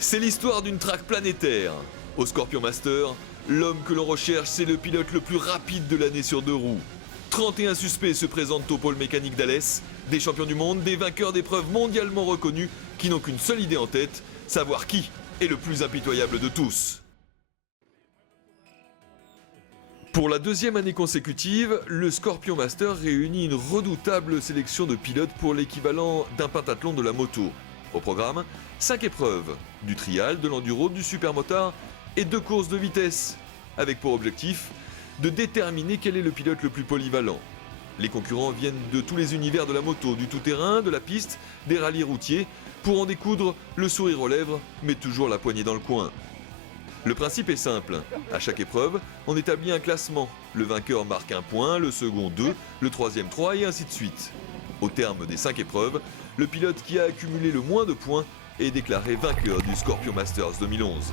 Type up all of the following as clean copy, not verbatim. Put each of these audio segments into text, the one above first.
C'est l'histoire d'une track planétaire. Au Scorpion Master, l'homme que l'on recherche, c'est le pilote le plus rapide de l'année sur deux roues. 31 suspects se présentent au pôle mécanique d'Alès, des champions du monde, des vainqueurs d'épreuves mondialement reconnus qui n'ont qu'une seule idée en tête, savoir qui est le plus impitoyable de tous. Pour la deuxième année consécutive, le Scorpion Master réunit une redoutable sélection de pilotes pour l'équivalent d'un pentathlon de la moto. Au programme, 5 épreuves, du trial, de l'enduro, du supermotard et 2 courses de vitesse, avec pour objectif de déterminer quel est le pilote le plus polyvalent. Les concurrents viennent de tous les univers de la moto, du tout-terrain, de la piste, des rallyes routiers, pour en découdre le sourire aux lèvres, mais toujours la poignée dans le coin. Le principe est simple, à chaque épreuve, on établit un classement. Le vainqueur marque 1 point, le second 2, le troisième 3 et ainsi de suite. Au terme des 5 épreuves, le pilote qui a accumulé le moins de points est déclaré vainqueur du Scorpion Masters 2011.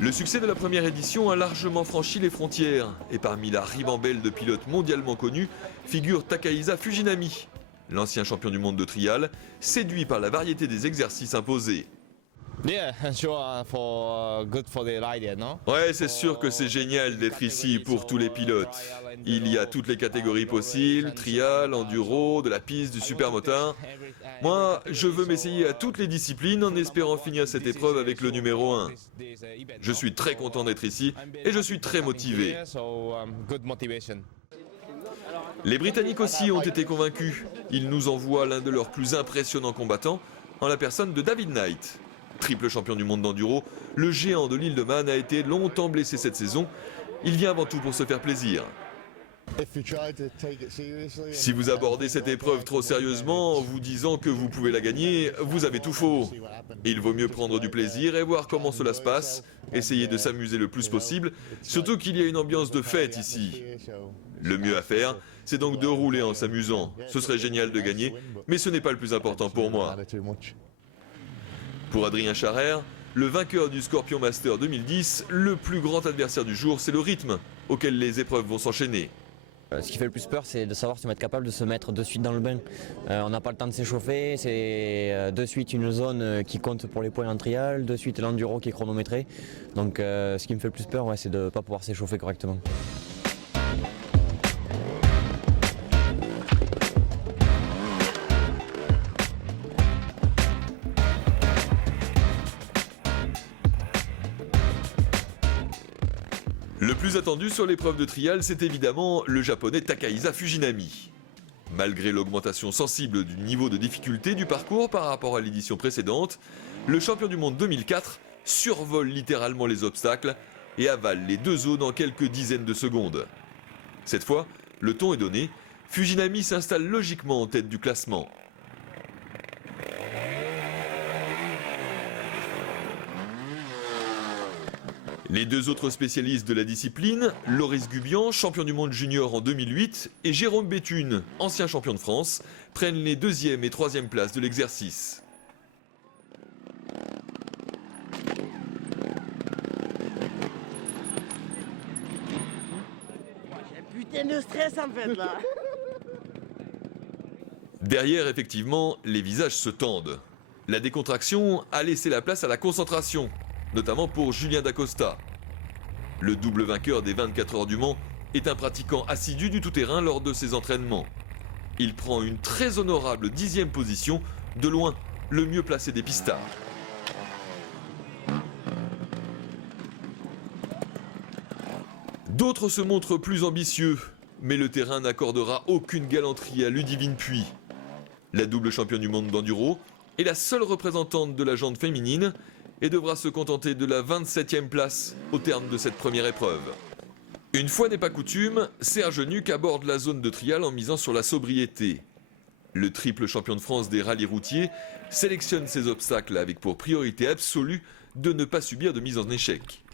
Le succès de la première édition a largement franchi les frontières, et parmi la ribambelle de pilotes mondialement connus figure Takahisa Fujinami, l'ancien champion du monde de trial, séduit par la variété des exercices imposés. Ouais, c'est sûr que c'est génial d'être ici pour tous les pilotes. Il y a toutes les catégories possibles, trial, enduro, de la piste, du supermotard. Moi, je veux m'essayer à toutes les disciplines en espérant finir cette épreuve avec le numéro 1. Je suis très content d'être ici et je suis très motivé. Les Britanniques aussi ont été convaincus. Ils nous envoient l'un de leurs plus impressionnants combattants, en la personne de David Knight. Triple champion du monde d'enduro, le géant de l'île de Man a été longtemps blessé cette saison. Il vient avant tout pour se faire plaisir. Si vous abordez cette épreuve trop sérieusement en vous disant que vous pouvez la gagner, vous avez tout faux. Il vaut mieux prendre du plaisir et voir comment cela se passe, essayer de s'amuser le plus possible, surtout qu'il y a une ambiance de fête ici. Le mieux à faire, c'est donc de rouler en s'amusant. Ce serait génial de gagner, mais ce n'est pas le plus important pour moi. Pour Adrien Charrer, le vainqueur du Scorpion Master 2010, le plus grand adversaire du jour, c'est le rythme auquel les épreuves vont s'enchaîner. Ce qui fait le plus peur, c'est de savoir si on va être capable de se mettre de suite dans le bain. On n'a pas le temps de s'échauffer, c'est de suite une zone qui compte pour les points en trial, de suite l'enduro qui est chronométré. Donc ce qui me fait le plus peur, ouais, c'est de ne pas pouvoir s'échauffer correctement. Le plus attendu sur l'épreuve de trial, c'est évidemment le japonais Takahisa Fujinami. Malgré l'augmentation sensible du niveau de difficulté du parcours par rapport à l'édition précédente, le champion du monde 2004 survole littéralement les obstacles et avale les 2 zones en quelques dizaines de secondes. Cette fois, le ton est donné, Fujinami s'installe logiquement en tête du classement. Les 2 autres spécialistes de la discipline, Loris Gubian, champion du monde junior en 2008, et Jérôme Béthune, ancien champion de France, prennent les 2e et 3e places de l'exercice. J'ai putain de stress en fait là. Derrière, effectivement, les visages se tendent. La décontraction a laissé la place à la concentration, notamment pour Julien Dacosta. Le double vainqueur des 24 heures du Mans est un pratiquant assidu du tout-terrain lors de ses entraînements. Il prend une très honorable 10e position, de loin le mieux placé des pistards. D'autres se montrent plus ambitieux, mais le terrain n'accordera aucune galanterie à Ludivine Puy. La double championne du monde d'enduro est la seule représentante de la jante féminine et devra se contenter de la 27e place au terme de cette première épreuve. Une fois n'est pas coutume, Serge Nuc aborde la zone de trial en misant sur la sobriété. Le triple champion de France des rallyes routiers sélectionne ses obstacles avec pour priorité absolue de ne pas subir de mise en échec.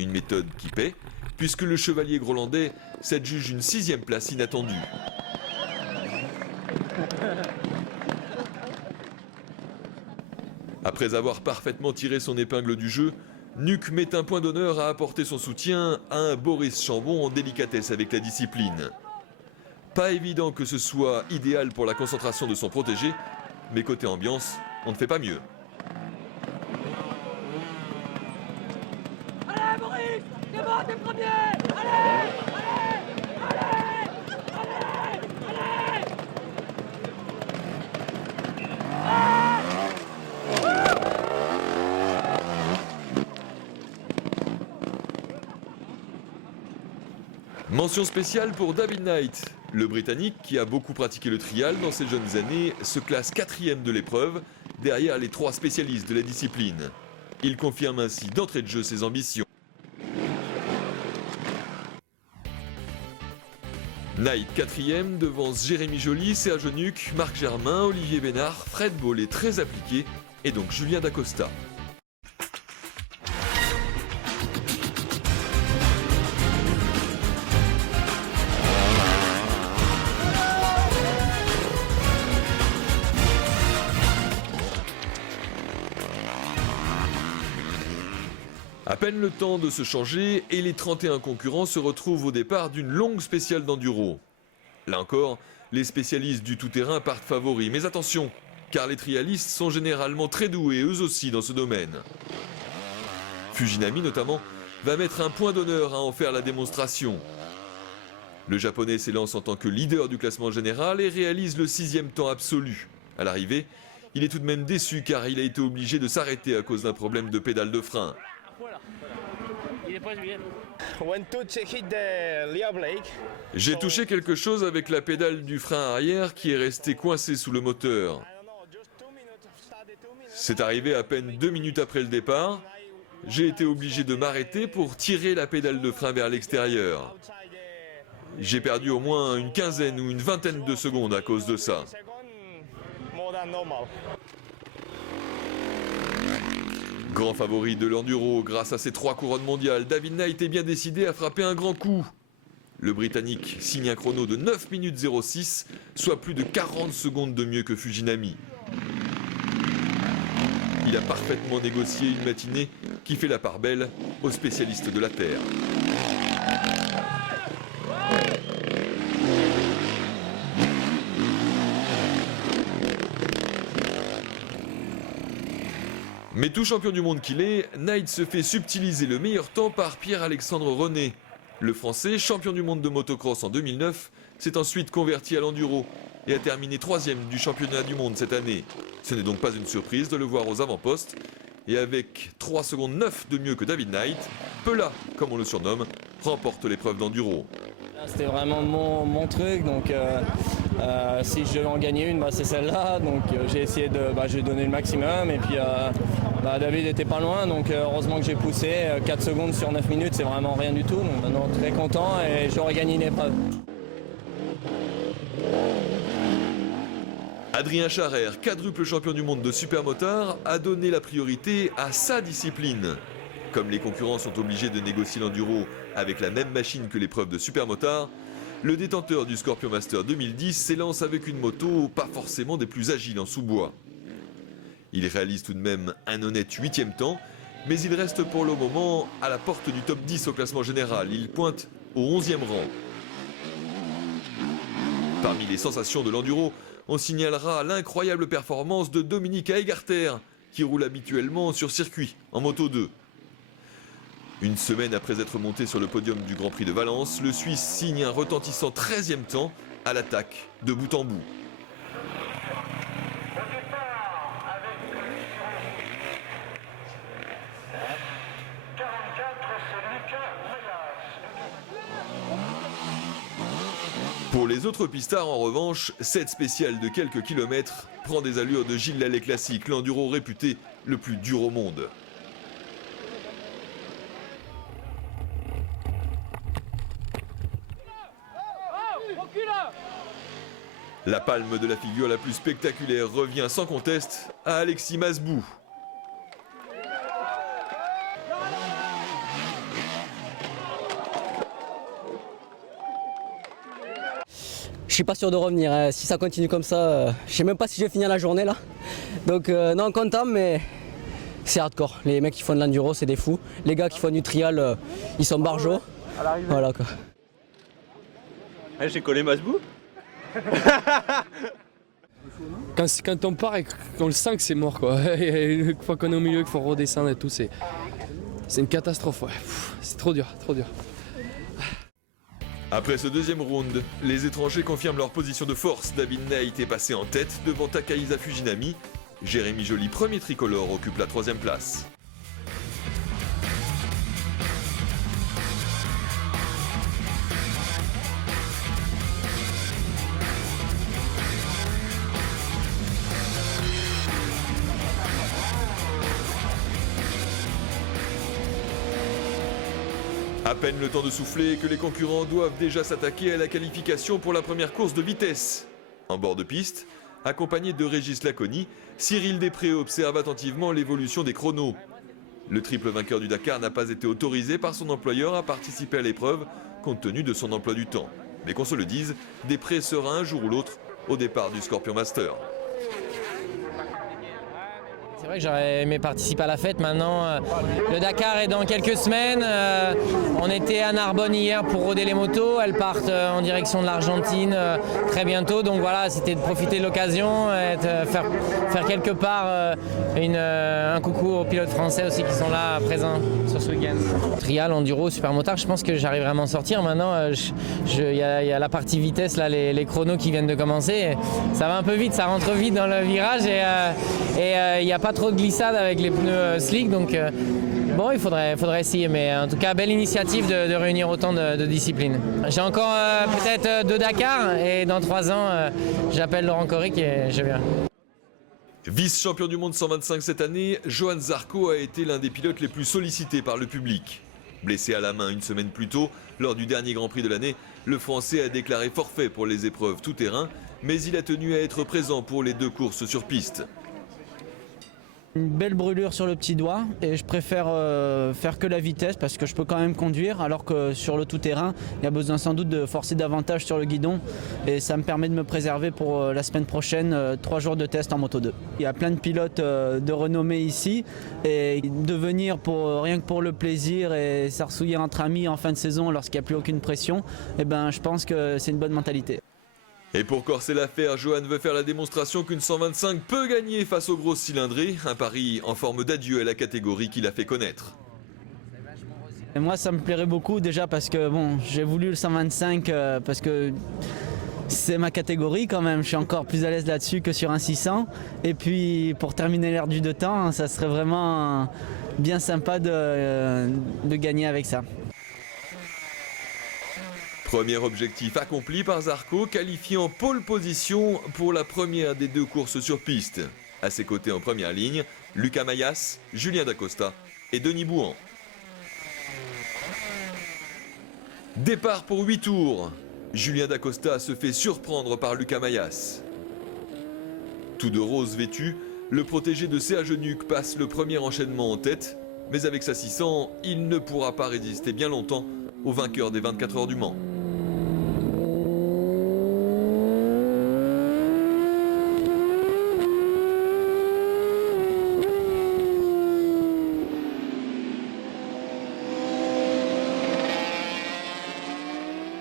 Une méthode qui paie, puisque le chevalier grolandais s'adjuge une 6e place inattendue. Après avoir parfaitement tiré son épingle du jeu, Nuc met un point d'honneur à apporter son soutien à un Boris Chambon en délicatesse avec la discipline. Pas évident que ce soit idéal pour la concentration de son protégé, mais côté ambiance, on ne fait pas mieux. Allez Maurice, t'es bon, t'es premier. Allez, Mention spéciale pour David Knight. Le Britannique, qui a beaucoup pratiqué le trial dans ses jeunes années, se classe 4e de l'épreuve, derrière les 3 spécialistes de la discipline. Il confirme ainsi d'entrée de jeu ses ambitions. Knight 4e devance Jérémy Joly, Serge Nuc, Marc Germain, Olivier Bénard, Fred Bollet très appliqué et donc Julien Dacosta. À peine le temps de se changer et les 31 concurrents se retrouvent au départ d'une longue spéciale d'enduro. Là encore, les spécialistes du tout-terrain partent favoris, mais attention, car les trialistes sont généralement très doués eux aussi dans ce domaine. Fujinami notamment va mettre un point d'honneur à en faire la démonstration. Le japonais s'élance en tant que leader du classement général et réalise le 6e temps absolu. À l'arrivée, il est tout de même déçu car il a été obligé de s'arrêter à cause d'un problème de pédale de frein. J'ai touché quelque chose avec la pédale du frein arrière qui est restée coincée sous le moteur. C'est arrivé à peine 2 minutes après le départ. J'ai été obligé de m'arrêter pour tirer la pédale de frein vers l'extérieur. J'ai perdu au moins une quinzaine ou une vingtaine de secondes à cause de ça. Grand favori de l'enduro, grâce à ses 3 couronnes mondiales, David Knight est bien décidé à frapper un grand coup. Le Britannique signe un chrono de 9 minutes 06, soit plus de 40 secondes de mieux que Fujinami. Il a parfaitement négocié une matinée qui fait la part belle aux spécialistes de la Terre. Mais tout champion du monde qu'il est, Knight se fait subtiliser le meilleur temps par Pierre-Alexandre René. Le Français, champion du monde de motocross en 2009, s'est ensuite converti à l'enduro et a terminé 3e du championnat du monde cette année. Ce n'est donc pas une surprise de le voir aux avant-postes. Et avec 3 secondes 9 de mieux que David Knight, Pela, comme on le surnomme, remporte l'épreuve d'enduro. C'était vraiment mon truc, donc si je devais en gagner une, c'est celle-là. Donc j'ai essayé de j'ai donné le maximum et puis David était pas loin, donc heureusement que j'ai poussé. 4 secondes sur 9 minutes, c'est vraiment rien du tout. Donc maintenant très content et j'aurais gagné une épreuve. Adrien Charrer, quadruple champion du monde de supermotard, a donné la priorité à sa discipline. Comme les concurrents sont obligés de négocier l'enduro avec la même machine que l'épreuve de supermotard, le détenteur du Scorpion Master 2010 s'élance avec une moto pas forcément des plus agiles en sous-bois. Il réalise tout de même un honnête 8e temps, mais il reste pour le moment à la porte du top 10 au classement général. Il pointe au 11e rang. Parmi les sensations de l'enduro, on signalera l'incroyable performance de Dominique Aegarter, qui roule habituellement sur circuit, en Moto 2. Une semaine après être monté sur le podium du Grand Prix de Valence, le Suisse signe un retentissant 13e temps à l'attaque, de bout en bout. Pour les autres pistards, en revanche, cette spéciale de quelques kilomètres prend des allures de Gilles Lallet classique, l'enduro réputé le plus dur au monde. La palme de la figure la plus spectaculaire revient sans conteste à Alexis Masbou. Je suis pas sûr de revenir, hein. Si ça continue comme ça, je sais même pas si je vais finir la journée là. Donc non, content, mais c'est hardcore. Les mecs qui font de l'enduro, c'est des fous. Les gars qui font du trial, ils sont barjots. Voilà quoi. J'ai collé Masbou. Quand on part et qu'on le sent que c'est mort, quoi. Et une fois qu'on est au milieu, qu'il faut redescendre et tout, c'est une catastrophe. Ouais. C'est trop dur, trop dur. Après ce deuxième round, les étrangers confirment leur position de force. David Knight est passé en tête devant Takahisa Fujinami. Jérémy Joly, premier tricolore, occupe la 3e place. À peine le temps de souffler que les concurrents doivent déjà s'attaquer à la qualification pour la première course de vitesse. En bord de piste, accompagné de Régis Laconi, Cyril Després observe attentivement l'évolution des chronos. Le triple vainqueur du Dakar n'a pas été autorisé par son employeur à participer à l'épreuve compte tenu de son emploi du temps. Mais qu'on se le dise, Després sera un jour ou l'autre au départ du Scorpion Master. C'est vrai que j'aurais aimé participer à la fête. Maintenant, le Dakar est dans quelques semaines. On était à Narbonne hier pour roder les motos. Elles partent en direction de l'Argentine très bientôt. Donc voilà, c'était de profiter de l'occasion et de faire quelque part un coucou aux pilotes français aussi qui sont là présents sur ce week-end. Trial, enduro, supermotard, je pense que j'arriverai à m'en sortir. Maintenant, il y a la partie vitesse, là, les chronos qui viennent de commencer. Ça va un peu vite, ça rentre vite dans le virage et il n'y a pas trop de glissade avec les pneus slick, donc bon, il faudrait essayer, mais en tout cas belle initiative de réunir autant de disciplines. J'ai encore peut-être 2 Dakar et dans 3 ans j'appelle Laurent Coric et je viens. Vice-champion du monde 125 cette année, Johan Zarco a été l'un des pilotes les plus sollicités par le public. Blessé à la main une semaine plus tôt, lors du dernier Grand Prix de l'année, le Français a déclaré forfait pour les épreuves tout-terrain, mais il a tenu à être présent pour les 2 courses sur piste. Une belle brûlure sur le petit doigt et je préfère faire que la vitesse parce que je peux quand même conduire, alors que sur le tout-terrain il y a besoin sans doute de forcer davantage sur le guidon et ça me permet de me préserver pour la semaine prochaine 3 jours de test en Moto 2. Il y a plein de pilotes de renommée ici et de venir rien que pour le plaisir et s'arsouiller entre amis en fin de saison lorsqu'il n'y a plus aucune pression, je pense que c'est une bonne mentalité. Et pour corser l'affaire, Johan veut faire la démonstration qu'une 125 peut gagner face aux grosses cylindrées, un pari en forme d'adieu à la catégorie qu'il a fait connaître. Et moi ça me plairait beaucoup déjà parce que j'ai voulu le 125 parce que c'est ma catégorie quand même, je suis encore plus à l'aise là-dessus que sur un 600. Et puis pour terminer l'heure du 2 temps, ça serait vraiment bien sympa de gagner avec ça. Premier objectif accompli par Zarco, qualifié en pole position pour la première des 2 courses sur piste. À ses côtés en première ligne, Lucas Mayas, Julien Dacosta et Denis Bouhan. Départ pour 8 tours. Julien Dacosta se fait surprendre par Lucas Mayas. Tout de rose vêtu, le protégé de Serge Nuc passe le premier enchaînement en tête, mais avec sa 600, il ne pourra pas résister bien longtemps au vainqueur des 24 heures du Mans.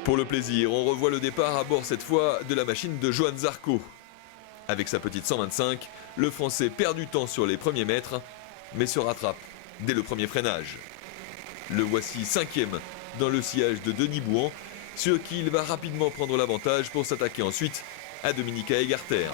Pour le plaisir, on revoit le départ à bord cette fois de la machine de Johan Zarco. Avec sa petite 125, le Français perd du temps sur les premiers mètres, mais se rattrape dès le premier freinage. Le voici 5e dans le sillage de Denis Bouhan, sur qui il va rapidement prendre l'avantage pour s'attaquer ensuite à Dominica Egarter.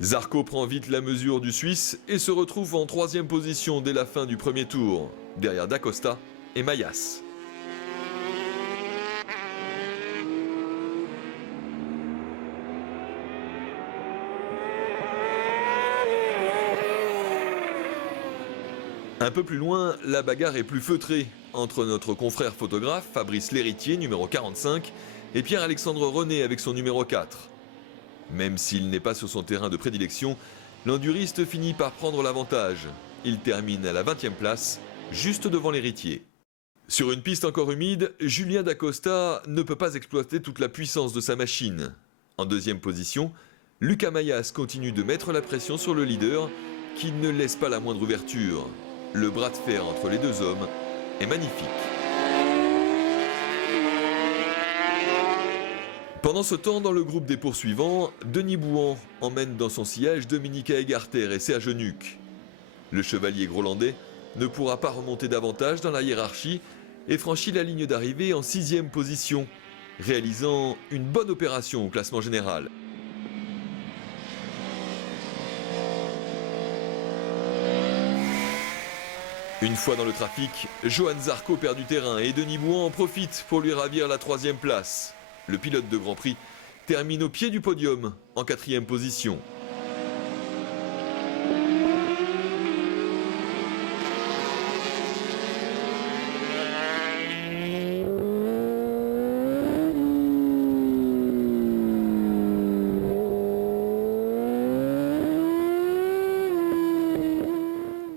Zarco prend vite la mesure du Suisse et se retrouve en 3e position dès la fin du premier tour, derrière Dacosta et Mayas. Un peu plus loin, la bagarre est plus feutrée entre notre confrère photographe Fabrice Lhéritier, numéro 45, et Pierre-Alexandre René avec son numéro 4. Même s'il n'est pas sur son terrain de prédilection, l'enduriste finit par prendre l'avantage. Il termine à la 20e place, juste devant l'héritier. Sur une piste encore humide, Julien Dacosta ne peut pas exploiter toute la puissance de sa machine. En deuxième position, Lucas Mayas continue de mettre la pression sur le leader qui ne laisse pas la moindre ouverture. Le bras de fer entre les deux hommes est magnifique. Pendant ce temps, dans le groupe des poursuivants, Denis Bouhan emmène dans son sillage Dominika Egarter et Serge Nuc. Le chevalier grolandais ne pourra pas remonter davantage dans la hiérarchie et franchit la ligne d'arrivée en 6e position, réalisant une bonne opération au classement général. Une fois dans le trafic, Johan Zarco perd du terrain et Denis Bouhan en profite pour lui ravir la 3e place. Le pilote de Grand Prix termine au pied du podium en 4e position.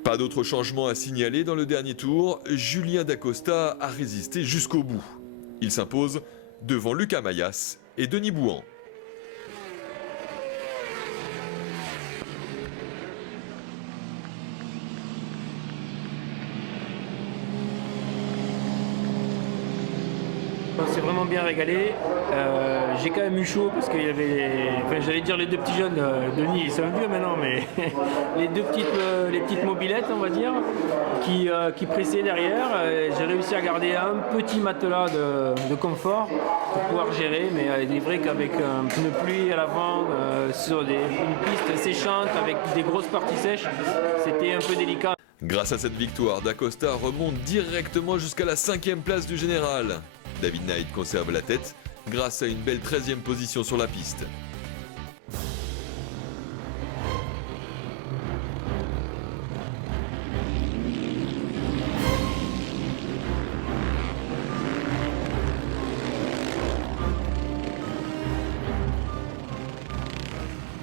Pas d'autres changements à signaler dans le dernier tour, Julien Dacosta a résisté jusqu'au bout. Il s'impose devant Lucas Mayas et Denis Bouhan. On s'est vraiment bien régalé. J'ai quand même eu chaud parce qu'il y avait, j'allais dire les deux petits jeunes, Denis ils sont vieux maintenant, mais les petites mobilettes on va dire, qui pressaient derrière. J'ai réussi à garder un petit matelas de confort pour pouvoir gérer, mais il est vrai qu'avec un pneu pluie à l'avant, sur une piste séchante avec des grosses parties sèches, c'était un peu délicat. Grâce à cette victoire, Dacosta remonte directement jusqu'à la 5e place du général. David Knight conserve la tête grâce à une belle 13e position sur la piste.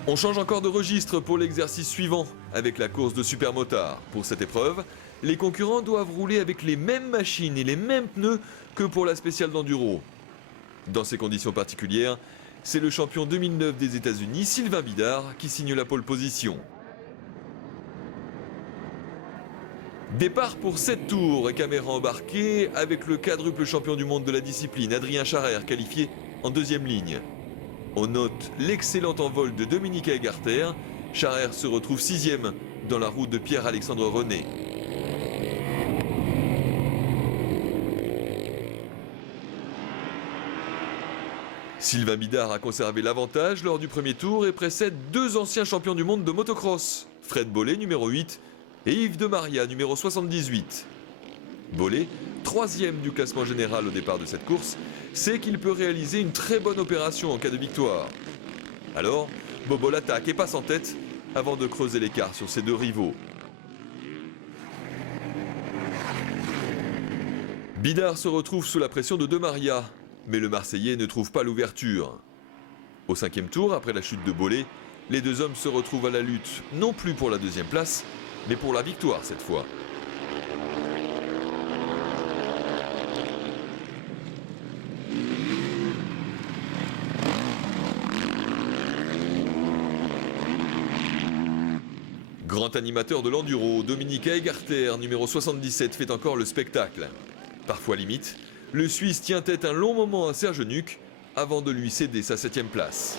On change encore de registre pour l'exercice suivant, avec la course de supermotard. Pour cette épreuve, les concurrents doivent rouler avec les mêmes machines et les mêmes pneus que pour la spéciale d'enduro. Dans ces conditions particulières, c'est le champion 2009 des États-Unis, Sylvain Bidard, qui signe la pole position. Départ pour 7 tours et caméra embarquée avec le quadruple champion du monde de la discipline, Adrien Charrer, qualifié en 2e ligne. On note l'excellent envol de Dominika Egarter. Charrer se retrouve 6e dans la roue de Pierre-Alexandre René. Sylvain Bidard a conservé l'avantage lors du premier tour et précède 2 anciens champions du monde de motocross, Fred Bollé numéro 8 et Yves de Maria numéro 78. Bollé, 3e du classement général au départ de cette course, sait qu'il peut réaliser une très bonne opération en cas de victoire. Alors, Bobo l'attaque et passe en tête avant de creuser l'écart sur ses 2 rivaux. Bidard se retrouve sous la pression de Maria, mais le Marseillais ne trouve pas l'ouverture. Au 5e tour, après la chute de Bollé, les 2 hommes se retrouvent à la lutte, non plus pour la 2e place, mais pour la victoire cette fois. Grand animateur de l'enduro, Dominika Egarter, numéro 77, fait encore le spectacle. Parfois limite, le Suisse tient tête un long moment à Serge Nuc avant de lui céder sa 7e place.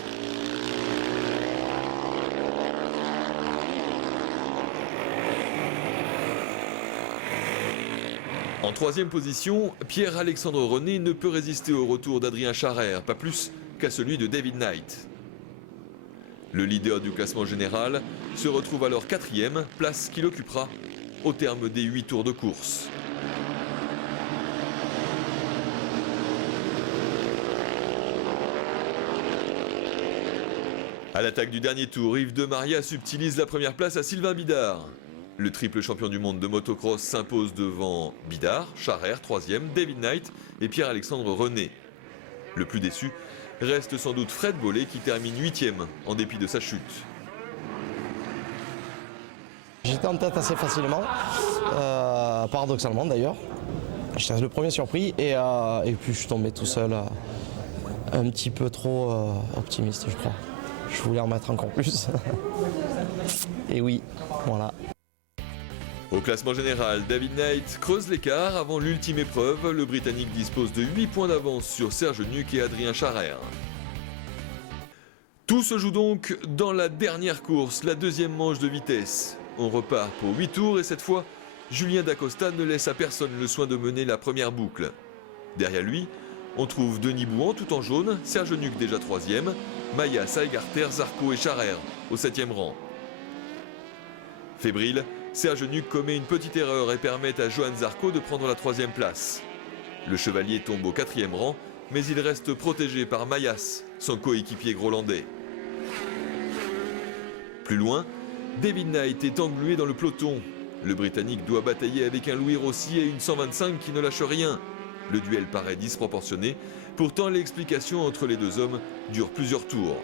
En 3e position, Pierre-Alexandre René ne peut résister au retour d'Adrien Charrer, pas plus qu'à celui de David Knight. Le leader du classement général se retrouve alors 4e, place qu'il occupera au terme des 8 tours de course. À l'attaque du dernier tour, Yves de Maria subtilise la première place à Sylvain Bidard. Le triple champion du monde de motocross s'impose devant Bidard, Charrer 3e, David Knight et Pierre-Alexandre René. Le plus déçu reste sans doute Fred Bollé qui termine 8e en dépit de sa chute. J'étais en tête assez facilement, paradoxalement d'ailleurs. J'étais le premier surpris et puis je suis tombé tout seul un petit peu trop optimiste, je crois. Je voulais en mettre encore plus. Et oui, voilà. Au classement général, David Knight creuse l'écart avant l'ultime épreuve. Le Britannique dispose de 8 points d'avance sur Serge Nuc et Adrien Charrer. Tout se joue donc dans la dernière course, la deuxième manche de vitesse. On repart pour 8 tours et cette fois, Julien Dacosta ne laisse à personne le soin de mener la première boucle. Derrière lui, on trouve Denis Bouhan tout en jaune, Serge Nuc déjà 3e, Mayas, Aygarter, Zarco et Charrer au 7e rang. Fébrile, Serge Nuc commet une petite erreur et permet à Johan Zarco de prendre la 3e place. Le chevalier tombe au 4e rang, mais il reste protégé par Mayas, son coéquipier grolandais. Plus loin, David Knight est englué dans le peloton. Le Britannique doit batailler avec un Louis Rossi et une 125 qui ne lâche rien. Le duel paraît disproportionné, pourtant l'explication entre les deux hommes dure plusieurs tours.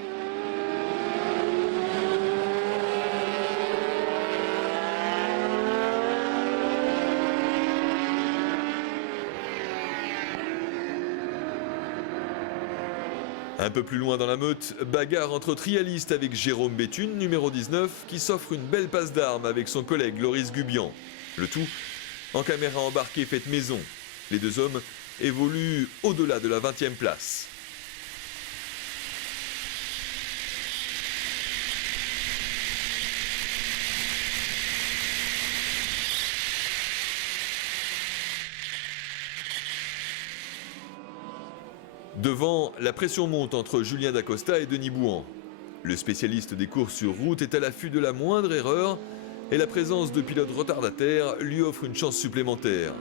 Un peu plus loin dans la meute, bagarre entre trialistes avec Jérôme Béthune, numéro 19, qui s'offre une belle passe d'armes avec son collègue Loris Gubian. Le tout en caméra embarquée faite maison. Les deux hommes évoluent au-delà de la 20e place. Devant, la pression monte entre Julien Dacosta et Denis Bouhan. Le spécialiste des courses sur route est à l'affût de la moindre erreur et la présence de pilotes retardataires lui offre une chance supplémentaire.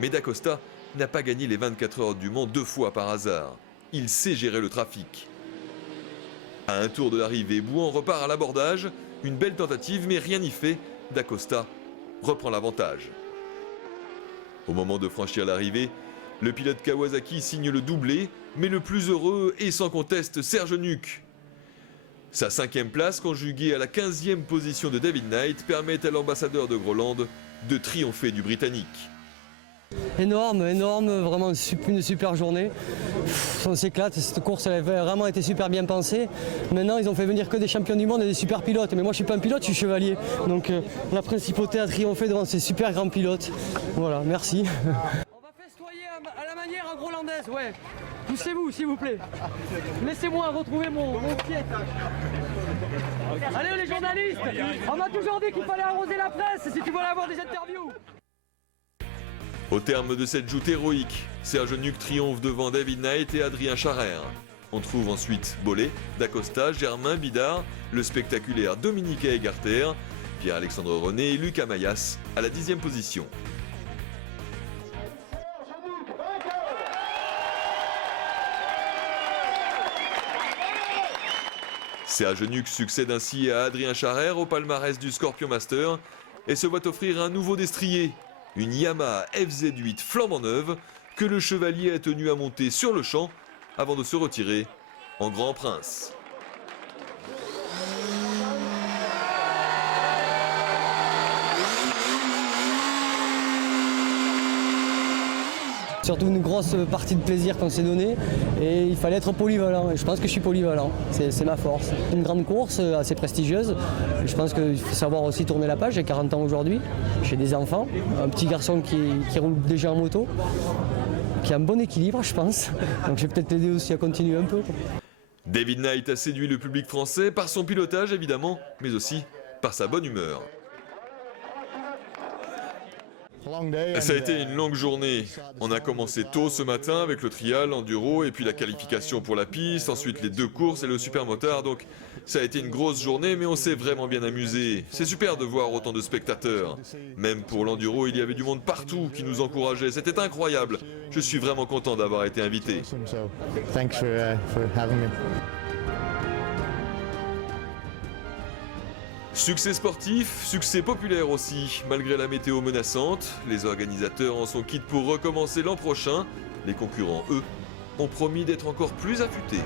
Mais Dacosta n'a pas gagné les 24 heures du Mans 2 fois par hasard. Il sait gérer le trafic. À un tour de l'arrivée, Bouhan repart à l'abordage. Une belle tentative, mais rien n'y fait. Dacosta reprend l'avantage. Au moment de franchir l'arrivée, le pilote Kawasaki signe le doublé, mais le plus heureux est sans conteste Serge Nuc. Sa 5e place, conjuguée à la 15e position de David Knight, permet à l'ambassadeur de Groland de triompher du Britannique. Énorme, vraiment une super journée. On s'éclate, cette course elle a vraiment été super bien pensée. Maintenant ils ont fait venir que des champions du monde et des super pilotes. Mais moi je suis pas un pilote, je suis chevalier. Donc la principauté a triomphé devant ces super grands pilotes. Voilà, merci. On va festoyer à la manière grolandaise, ouais. Poussez-vous s'il vous plaît. Laissez-moi retrouver mon pied. Allez les journalistes, on m'a toujours dit qu'il fallait arroser la presse si tu voulais avoir des interviews. Au terme de cette joute héroïque, Serge Nuc triomphe devant David Knight et Adrien Charrer. On trouve ensuite Bollé, Dacosta, Germain Bidard, le spectaculaire Dominique Aygarter, Pierre-Alexandre René et Lucas Mayas à la 10e position. Serge Nuc succède ainsi à Adrien Charrer au palmarès du Scorpion Master et se voit offrir un nouveau destrier. Une Yamaha FZ8 flambant neuve que le chevalier a tenu à monter sur le champ avant de se retirer en grand prince. Surtout une grosse partie de plaisir qu'on s'est donné et il fallait être polyvalent et je pense que je suis polyvalent, c'est ma force. Une grande course assez prestigieuse, je pense qu'il faut savoir aussi tourner la page, j'ai 40 ans aujourd'hui, j'ai des enfants, un petit garçon qui roule déjà en moto, qui a un bon équilibre je pense, donc je vais peut-être l'aider aussi à continuer un peu. David Knight a séduit le public français par son pilotage évidemment, mais aussi par sa bonne humeur. Ça a été une longue journée. On a commencé tôt ce matin avec le trial, l'enduro et puis la qualification pour la piste, ensuite les 2 courses et le supermotard. Donc ça a été une grosse journée mais on s'est vraiment bien amusé. C'est super de voir autant de spectateurs. Même pour l'enduro, il y avait du monde partout qui nous encourageait. C'était incroyable. Je suis vraiment content d'avoir été invité. Succès sportif, succès populaire aussi. Malgré la météo menaçante, les organisateurs en sont quittes pour recommencer l'an prochain. Les concurrents, eux, ont promis d'être encore plus affûtés.